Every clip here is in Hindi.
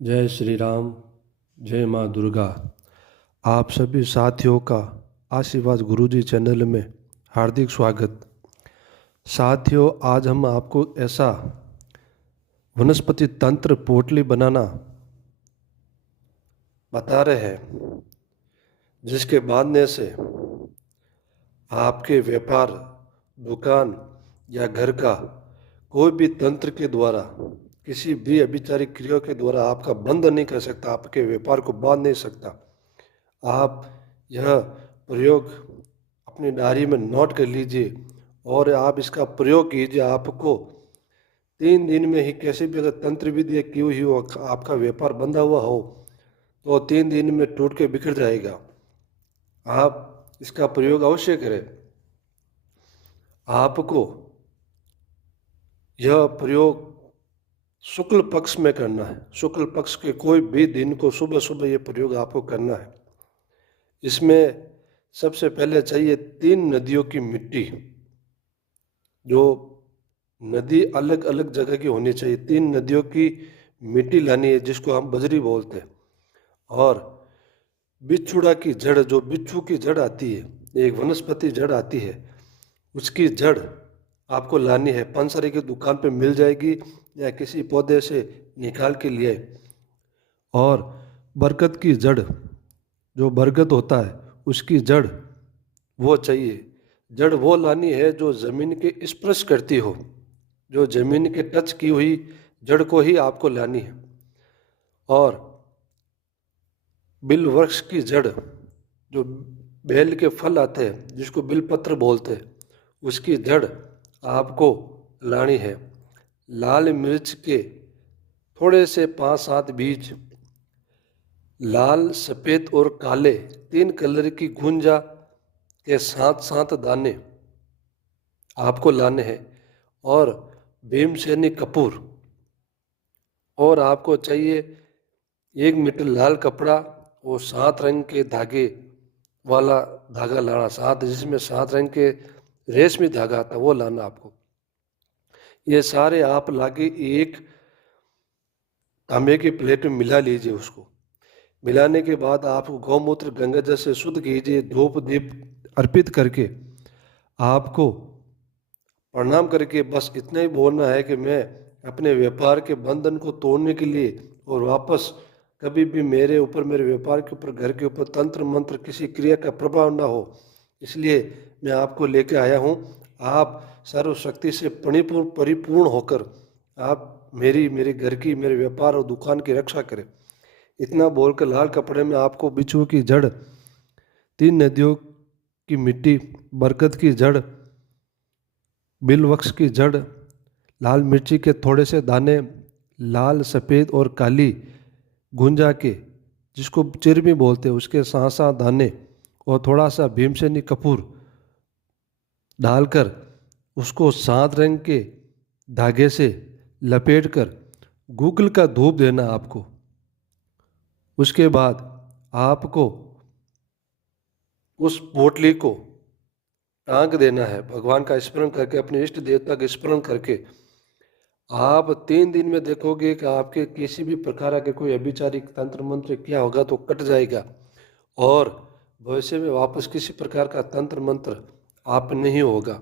जय श्री राम। जय माँ दुर्गा। आप सभी साथियों का आशीर्वाद गुरुजी चैनल में हार्दिक स्वागत। साथियों, आज हम आपको ऐसा वनस्पति तंत्र पोटली बनाना बता रहे हैं जिसके बांधने से आपके व्यापार, दुकान या घर का कोई भी तंत्र के द्वारा, किसी भी अभिचारिक क्रिया के द्वारा आपका बंद नहीं कर सकता, आपके व्यापार को बांध नहीं सकता। आप यह प्रयोग अपनी डायरी में नोट कर लीजिए और आप इसका प्रयोग कीजिए। आपको 3 दिन में ही कैसे भी अगर तंत्र विधि की हुई हो, आपका व्यापार बंधा हुआ हो, तो 3 दिन में टूट के बिखर जाएगा। आप इसका प्रयोग अवश्य करें। आपको यह प्रयोग शुक्ल पक्ष में करना है। शुक्ल पक्ष के कोई भी दिन को सुबह सुबह यह प्रयोग आपको करना है। इसमें सबसे पहले चाहिए 3 नदियों की मिट्टी, जो नदी अलग अलग जगह की होनी चाहिए। 3 नदियों की मिट्टी लानी है, जिसको हम बजरी बोलते हैं। और बिच्छुड़ा की जड़, जो बिच्छू की जड़ आती है, एक वनस्पति जड़ आती है, उसकी जड़ आपको लानी है। पंसारी की दुकान पे मिल जाएगी या किसी पौधे से निकाल के लिए। और बरगद की जड़, जो बरगद होता है उसकी जड़ वो चाहिए। जड़ वो लानी है जो ज़मीन के स्पर्श करती हो, जो ज़मीन के टच की हुई जड़ को ही आपको लानी है। और बिल वृक्ष की जड़, जो बेल के फल आते हैं जिसको बिलपत्र बोलते हैं, उसकी जड़ आपको लानी है। लाल मिर्च के थोड़े से 5-7 बीज, लाल, सफ़ेद और काले 3 कलर की गुंजा के 7-7 दाने आपको लाने हैं। और भीमसेनी कपूर, और आपको चाहिए 1 मीटर लाल कपड़ा और 7 रंग के धागे वाला धागा लाना, जिसमें 7 रंग के रेशमी धागा आता है, वो लाना आपको। ये सारे आप लाके एक तांबे की प्लेट में मिला लीजिए। उसको मिलाने के बाद आप गौमूत्र गंगा जल से शुद्ध कीजिए। धूप दीप अर्पित करके आपको प्रणाम करके बस इतना ही बोलना है कि मैं अपने व्यापार के बंधन को तोड़ने के लिए और वापस कभी भी मेरे ऊपर, मेरे व्यापार के ऊपर, घर के ऊपर तंत्र मंत्र किसी क्रिया का प्रभाव ना हो, इसलिए मैं आपको लेके आया हूँ। आप सर्वशक्ति से परिपूर्ण होकर आप मेरे घर की, मेरे व्यापार और दुकान की रक्षा करें। इतना बोलकर लाल कपड़े में आपको बिच्छू की जड़, 3 नदियों की मिट्टी, बरगद की जड़, बिल वृक्ष की जड़, लाल मिर्ची के थोड़े से दाने, लाल, सफ़ेद और काली गुंजा के, जिसको चिरमी बोलते हैं, उसके 7-7 दाने, और थोड़ा सा भीमसेनी कपूर डालकर उसको 7 रंग के धागे से लपेटकर गूगल का धूप देना आपको। उसके बाद आपको उस पोटली को टांग देना है, भगवान का स्मरण करके, अपने इष्ट देवता का स्मरण करके। आप 3 दिन में देखोगे कि आपके किसी भी प्रकार के कोई अभिचारिक तंत्र मंत्र किया होगा तो कट जाएगा, और भविष्य में वापस किसी प्रकार का तंत्र मंत्र आप नहीं होगा।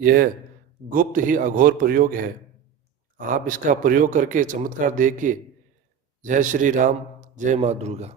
यह गुप्त ही अघोर प्रयोग है। आप इसका प्रयोग करके चमत्कार देखिए। जय श्री राम। जय माँ दुर्गा।